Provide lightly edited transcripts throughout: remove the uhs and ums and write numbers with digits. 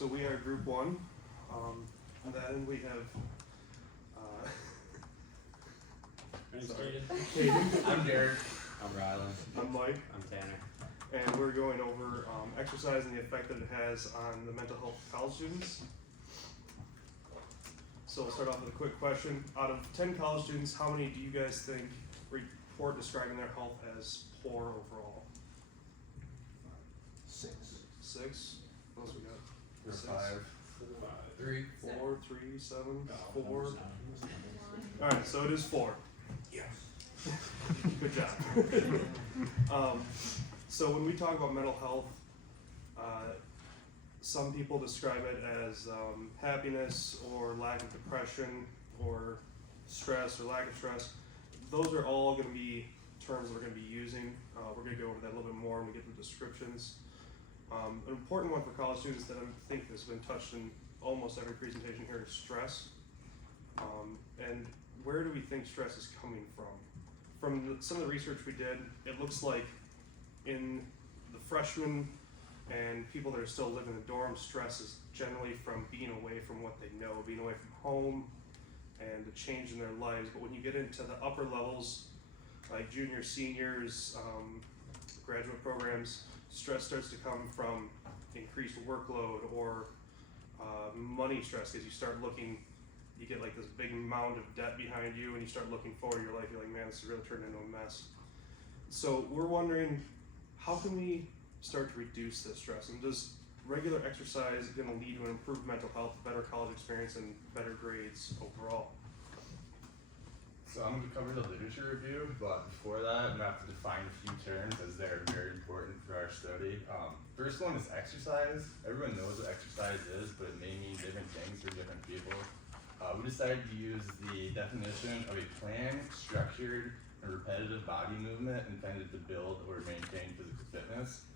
So we are Group 1. Then we have sorry, Caden. I'm Derek. I'm Rylan. I'm Mike. I'm Tanner. And we're going over exercise and the effect that it has on the mental health of college students. So we'll start off with a quick question. Out of 10 college students, how many do you guys think report describing their health as poor overall? 6. 6? What else we got? We're 6. 5. 3. 4, 3, 7, 4. Alright, so it is 4. Yes. Good job. So when we talk about mental health, some people describe it as happiness or lack of depression or stress or lack of stress. Those are all going to be terms that we're going to be using. We're going to go over that a little bit more when we get to the descriptions. An important one for college students that I think has been touched in almost every presentation here is stress. And where do we think stress is coming from? From some of the research we did, it looks like in the freshmen and people that are still living in the dorm, stress is generally from being away from what they know, being away from home and the change in their lives. But when you get into the upper levels, like juniors, seniors, graduate programs, stress starts to come from increased workload or money stress, because you start looking, you get like this big mound of debt behind you and you start looking forward your life, you're like, man, this is really turned into a mess. So we're wondering, how can we start to reduce this stress? And does regular exercise going to lead to an improved mental health, better college experience, and better grades overall? So I'm going to cover the literature review, but before that, I'm going to have to define a few terms as they're very important for our study. First one is exercise. Everyone knows what exercise is, but it may mean different things for different people. We decided to use the definition of a planned, structured, and repetitive body movement intended to build or maintain physical fitness.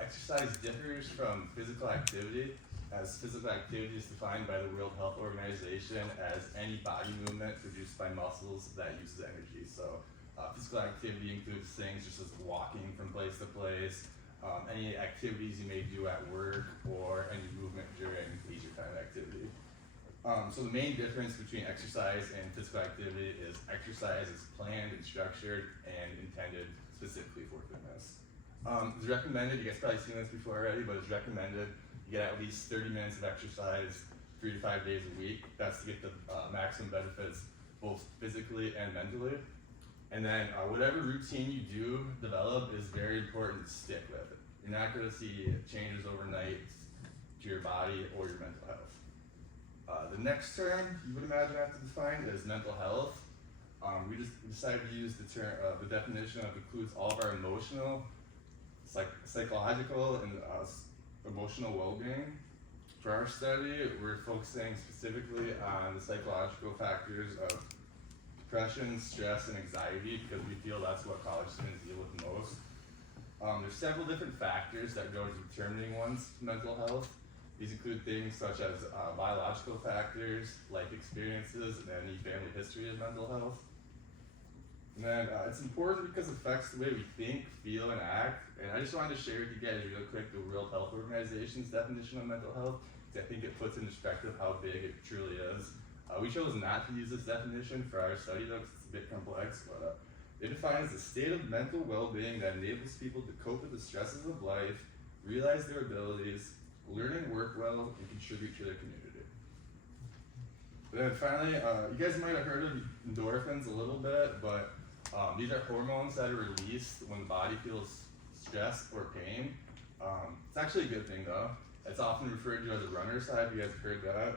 Exercise differs from physical activity, as physical activity is defined by the World Health Organization as any body movement produced by muscles that uses energy. So physical activity includes things just as walking from place to place, any activities you may do at work, or any movement during leisure time activity. So the main difference between exercise and physical activity is exercise is planned and structured and intended specifically for fitness. It's recommended, you guys probably seen this before already, but it's recommended you get at least 30 minutes of exercise 3 to 5 days a week. That's to get the maximum benefits both physically and mentally. And then whatever routine you do develop is very important to stick with it. You're not going to see changes overnight to your body or your mental health. The next term you would imagine I have to define is mental health. We just decided to use the term, the definition of includes all of our emotional, psychological, and emotional well-being. For our study, we're focusing specifically on the psychological factors of depression, stress, and anxiety because we feel that's what college students deal with most. There's several different factors that go into determining one's mental health. These include things such as biological factors, life experiences, and any family history of mental health. And then it's important because it affects the way we think, feel, and act. And I just wanted to share with you guys real quick the World Health Organization's definition of mental health, because I think it puts into perspective how big it truly is. We chose not to use this definition for our study though, because it's a bit complex, but it defines a state of mental well-being that enables people to cope with the stresses of life, realize their abilities, learn and work well, and contribute to their community. And then finally, you guys might have heard of endorphins a little bit, but these are hormones that are released when the body feels stress or pain. It's actually a good thing though. It's often referred to as a runner's high, if you guys have heard that.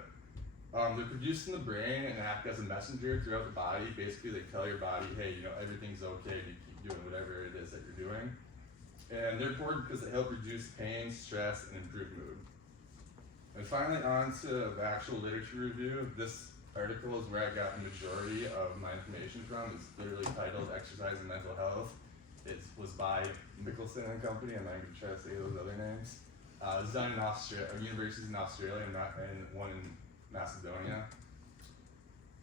They're produced in the brain and act as a messenger throughout the body. Basically, they tell your body, hey, everything's okay, and you keep doing whatever it is that you're doing. And they're important because they help reduce pain, stress, and improve mood. And finally, on to the actual literature review. This article is where I got the majority of my information from. It's literally titled Exercise and Mental Health. It was by Mickelson and Company. I'm not going to try to say those other names. It was done in universities in Australia and one in Macedonia.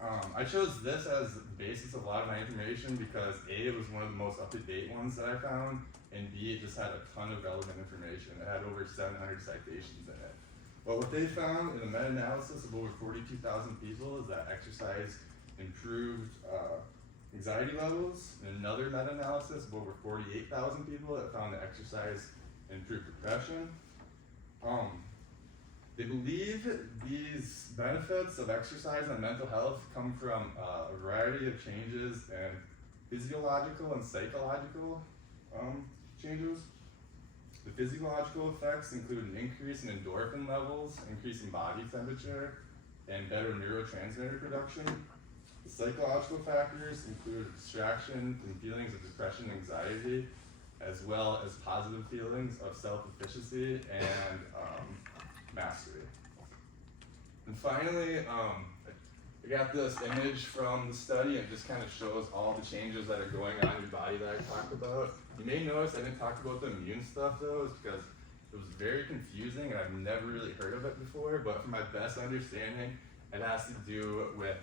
I chose this as the basis of a lot of my information because A, it was one of the most up-to-date ones that I found, and B, it just had a ton of relevant information. It had over 700 citations in it. But what they found in a meta-analysis of over 42,000 people is that exercise improved anxiety levels. In another meta-analysis of over 48,000 people, it found that exercise improved depression. They believe these benefits of exercise on mental health come from a variety of changes in physiological and psychological changes. The physiological effects include an increase in endorphin levels, increase in body temperature, and better neurotransmitter production. The psychological factors include distraction and feelings of depression and anxiety, as well as positive feelings of self-efficacy and mastery. And finally, I got this image from the study. It just kind of shows all the changes that are going on in your body that I talked about. You may notice I didn't talk about the immune stuff though, is because it was very confusing and I've never really heard of it before, but from my best understanding, it has to do with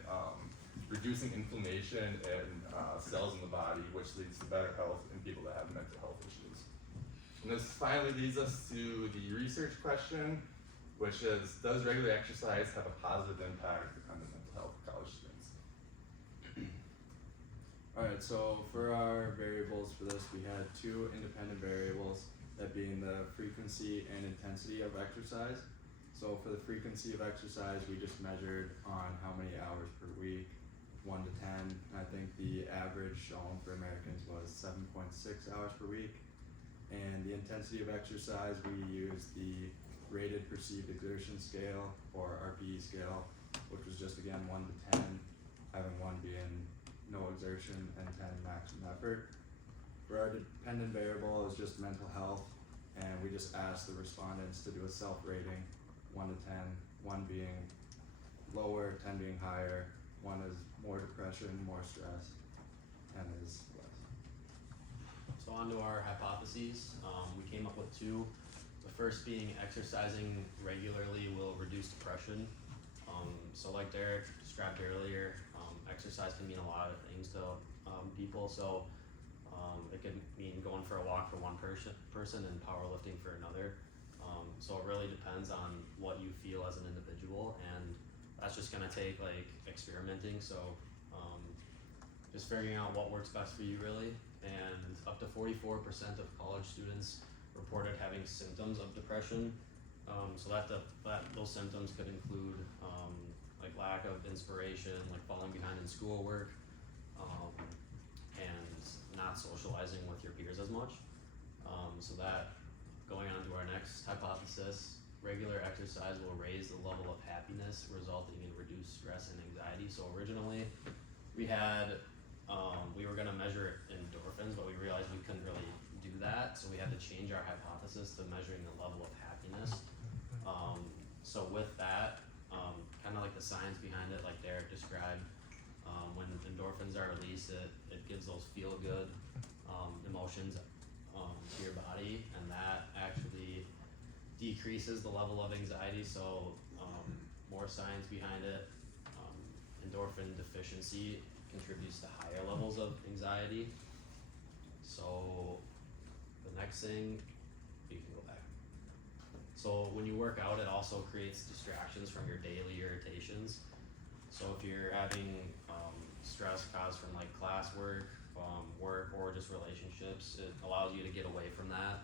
reducing inflammation in cells in the body, which leads to better health in people that have mental health issues. And this finally leads us to the research question, which is, does regular exercise have a positive impact on the mental health of college students? Alright, so for our variables for this, we had two independent variables, that being the frequency and intensity of exercise. So for the frequency of exercise, we just measured on how many hours per week, 1 to 10. And I think the average shown for Americans was 7.6 hours per week. And the intensity of exercise, we used the rated perceived exertion scale, or RPE scale, which was just again 1 to 10, having 1 being no exertion and 10 maximum effort. For our dependent variable, it was just mental health, and we just asked the respondents to do a self-rating, 1 to 10, 1 being lower, 10 being higher, 1 is more depression, more stress, 10 is less. So on to our hypotheses. We came up with 2. The first being exercising regularly will reduce depression. So like Derek described earlier, exercise can mean a lot of things to people. So it could mean going for a walk for one person and powerlifting for another. So it really depends on what you feel as an individual, and that's just gonna take like experimenting. So just figuring out what works best for you really. And up to 44% of college students reported having symptoms of depression. So those symptoms could include like lack of inspiration, like falling behind in schoolwork, and not socializing with your peers as much. So that, going on to our next hypothesis, regular exercise will raise the level of happiness, resulting in reduced stress and anxiety. So originally, we were gonna measure endorphins, but we realized we couldn't really do that, so we had to change our hypothesis to measuring the level of happiness. So with that, kind of like the science behind it, like Derek described, when endorphins are released, it gives those feel-good emotions to your body, and that actually decreases the level of anxiety. So more science behind it. Endorphin deficiency contributes to higher levels of anxiety. So the next thing, you can go back. So when you work out, it also creates distractions from your daily irritations. So if you're having stress caused from like classwork, work, or just relationships, it allows you to get away from that,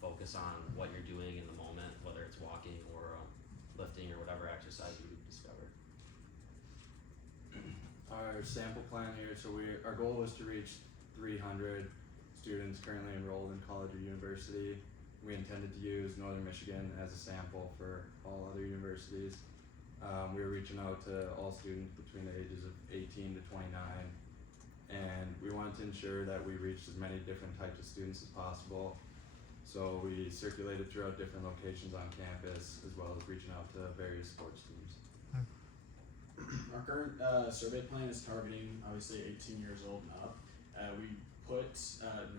focus on what you're doing in the moment, whether it's walking or lifting or whatever exercise you discover. Our sample plan here, so our goal was to reach 300 students currently enrolled in college or university. We intended to use Northern Michigan as a sample for all other universities. We were reaching out to all students between the ages of 18 to 29, and we wanted to ensure that we reached as many different types of students as possible. So we circulated throughout different locations on campus, as well as reaching out to various sports teams. Our current survey plan is targeting obviously 18 years old and up. We put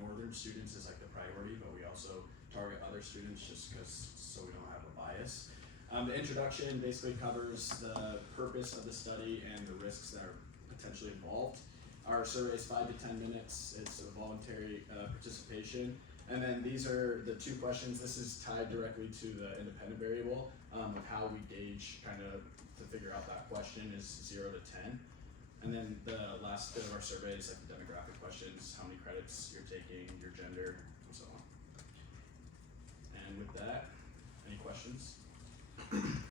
northern students as like the priority, but we also target other students just because so we don't have a bias. The introduction basically covers the purpose of the study and the risks that are potentially involved. Our survey is 5 to 10 minutes. It's a voluntary participation. And then these are the two questions. This is tied directly to the independent variable of how we gauge kind of to figure out that question is 0 to 10. And then the last bit of our survey is like the demographic questions, how many credits you're taking, your gender, and so on. And with that, any questions?